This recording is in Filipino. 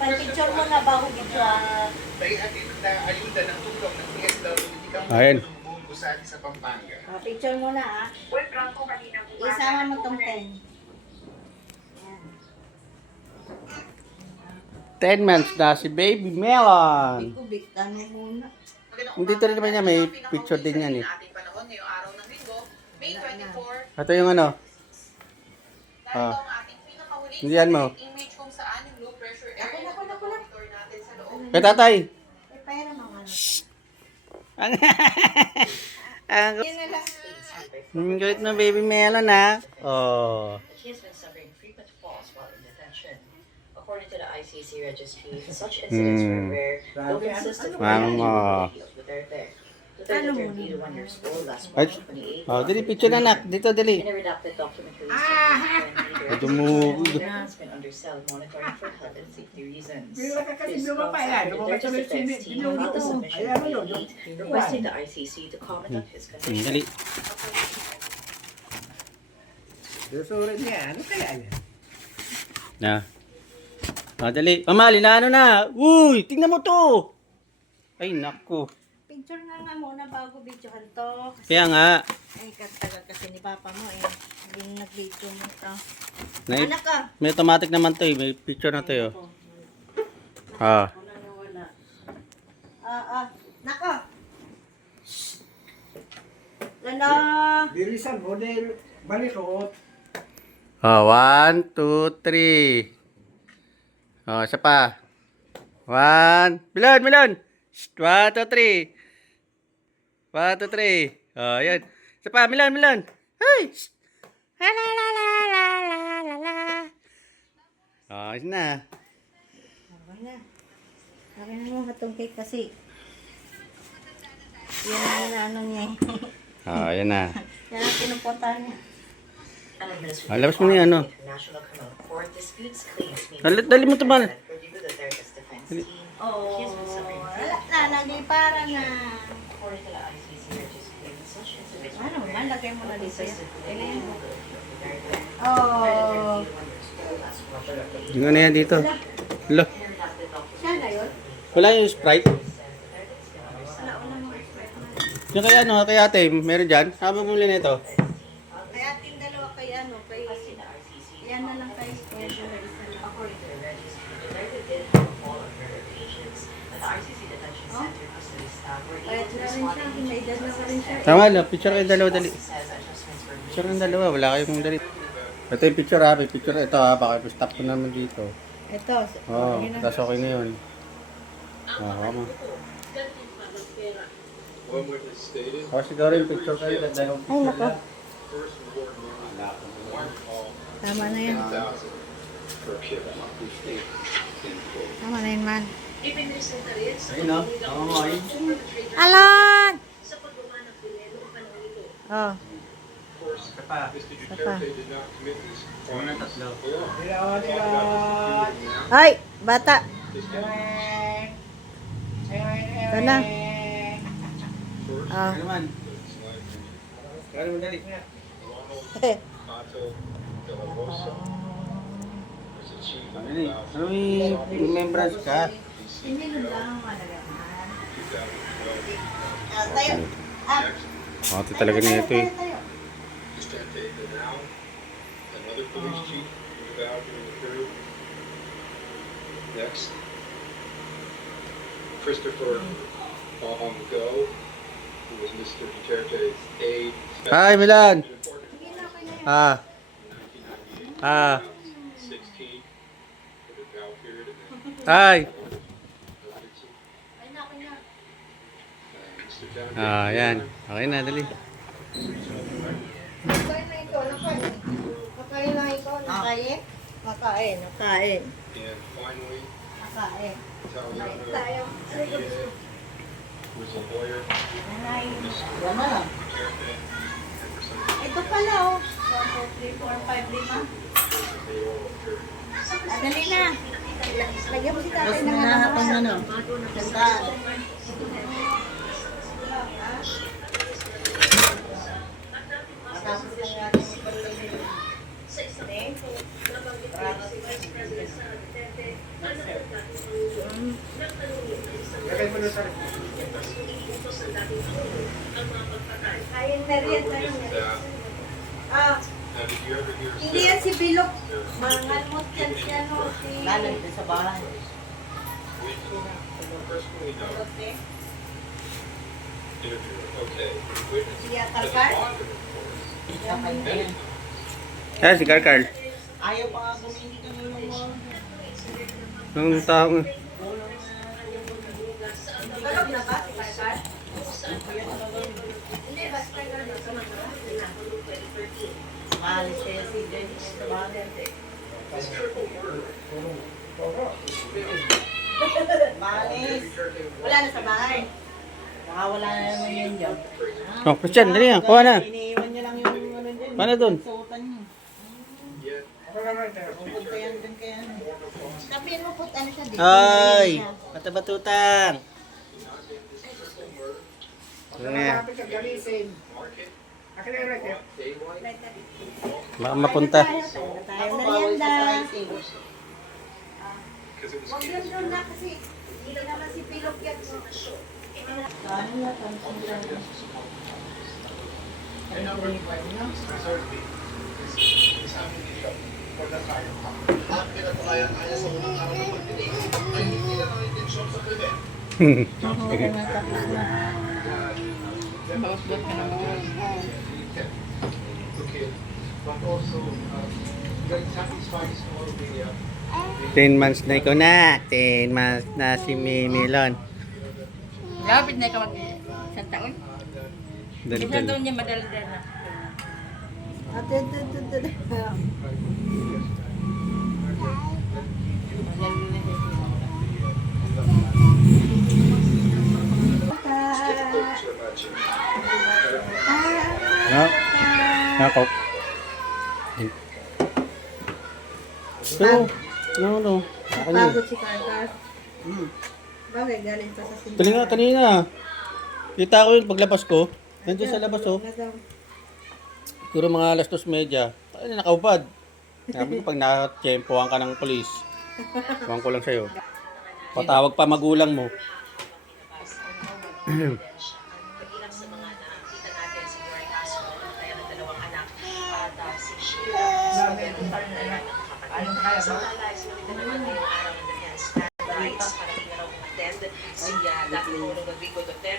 Pag-picture mo na bago video Naihatid na ayuda ng tulong ng DSWD Ayan. Kampung Busati sa Pampanga. Picture mo na Isama mo tong 10. 10 months na si Baby Melon. Kubik, tanong muna. Dito rin naman niya, may picture din yan eh. Ating panahon ngayong araw ng linggo, May 24. Ito yung ano. Dahil ang ating pinakahuling Hindi yan mo. image kung saan yung low pressure area na monitor natin sa loob. Kaya tatay. Pera mga ano. Ang Yan na lang. galit na Baby Melon ha. Oh. He has been suffering frequent falls while in detention. According to the ICC registry, such incidents were rare, though consistent with the Mama. of Duterte. Duterte turned 81 years old last Ay, March 28. oh, dali picture na nak. Dito dali. In a redacted document released by the Dumugod. has been under cell monitoring for health and safety reasons. Pero kasi This lumabas comes yan. after Lumabas Duterte's sa defense team filed a submission Ayan mo by yun, Elite, requesting the ICC to comment on his condition. Dali. Susurin niya. Ano kaya yan? Na. Ah, dali. Pamali na ano na. Uy, tingnan mo to. Ay, naku. Picture nga muna bago videohan to. Kasi, Kaya nga. ay, katagal kasi ni Papa mo eh. Hindi nag-video mo ito. May, Anak ka. may automatic naman to eh. May picture na to eh. Oh. Ah. Wala na wala. Nako. Lala. Bilisan mo dahil balikot. Oh, 1, 2, 3. Oh, isa pa. 1. Milon, Milon. 1, 2, 3. 1, 2, 3. Oh, yan. Isa pa, Milon, Milon. Hey. La la la la la la la la. Oh, yun na. Okay na. Okay na mo hatong cake kasi. Yan ang ano niya eh. Oh, yan na. Yan ang pinupuntahan niya. Ah, labas mo na yan, ano. National Criminal Court disputes claims made Dali mo ito, man. for Duterte's defense team. Oh, He has been suffering wala na. Nagipara na. According to the ICC registry, such incidents Ano, were man, lagay mo na dito. consistent with the Kailangan mo. Duterte. Oh. Yung ano yan dito. Lo. Siya na yun? Wala yung Sprite. Wala, wala mo. Yung kaya ano, kaya ate, meron dyan. Habang bumili na ito. Kaya ating dalawa kay ano, kay... Yan na lang kay Schedule. According to the registry, Duterte did have a fall on her patients, but the ICC detention center custody staff were Kaya able to na rin respond siya, may edad na rin siya. Tama lang, picture kayo dalawa dali. says adjustments were made. Picture ng dalawa, wala kayong dali. Ito yung picture ha, may picture ito ha, baka stop ko naman dito. Ito. Oo, yun na. tapos okay na yun. Kama. One witness stated, O siguro yung picture kayo, dalawang Ay, nako. first reward money, one call, Tama na yan. 1,000 per kid. Tama na yun, man. Ayun no? Oo nga yun. Alan! Oh. Isa pa. Mr. Duterte did not commit this crime tatlo. alone. Ay, bata. Ito na. Ah. Ano man? Kaya mo dali. Otto De La Rosa was the chief of Dali. Ano may remembrance ka? Hindi lang malagaman. 2012. Tayo. Ah. Ate talaga na ito eh. Duterte now, another police chief who vowed during the crew. Next, Christopher Go, who was Mr. Duterte's aide. Hi, Milan! Ah. 1998, Ah. 16 for the vow period, and then Hi! Mr. John Ah, yan. Okay na, dali. Nakain na ito. Nakain. Nakain na ito. Nakain. Nakain. Nakain. And finally, Nakain. Italiano Tayo. was a lawyer. Nanay. Mr. Yan na. Duterte, and for some Ito pala oh. 1, 2, 3, 4, 5, 5. they all appeared. Dali na. Lagyan mo si tatay ng ano. Sandal. Matapos lang natin ipalagay. Sa isang para Lagay mo na sa Ayun, merienda yun. Ah, Now, did you ever hear hindi yan si Bilok. Mangalmot yan siya, no? Si... Lalag din sa bahay. personally know interviewer? Okay. Witness. Siya As a Kalkar? father, of course. Sa kanya yan. Ah, si Carl. Ayaw pa nga gumili kanina mo. Ang taong... Tulog na ba si Kalkar? Maalis kaya si Dennis sa bahay. Maalis. Wala na sa bahay. Baka wala na naman yun dyan. Oh, Christian, dali nga. Kuha na. Iniiwan niya lang yung ano dyan. Paano dun? Suotan niya. Yet, Ako naman tayo. Pupunta yan dun kaya. Sabihin mo po, ano siya dito? Ay! Matabatutang! Ako malapit sa galisin. Akin na rin. Baka mapunta. Tayo Ako bawal merienda. sa sizing. because it was Huwag yun doon na kasi hindi naman si Bilok yan. okay, but also very satisfied all the 10 months na ikaw na. 10 months na si Mimilon. Lapit na ikaw mag-isang taon. Isang Dal-dal. taon niya madaldal na. Ate, ate. No? Nakop. No. Ako niya. Pagod si Kalkar. Bagay, galing pa sa simbahan. Tuloy nga kanina. Kita ko yun paglabas ko. Nandiyan sa labas oh. Siguro mga alas 2:30. Ay, nakaupad. Sabi ko pag nakatsyempohan ka ng polis. Huwag ko lang sa'yo. Patawag pa magulang mo. Ilang sa mga nakita natin si Glory Castro, kaya ng dalawang anak, at si Sheila, meron pa rin anak ng kapatid. So, lives mo rin naman ngayong araw ng Defense Rights para hindi na raw attend si Dato Rodrigo Duterte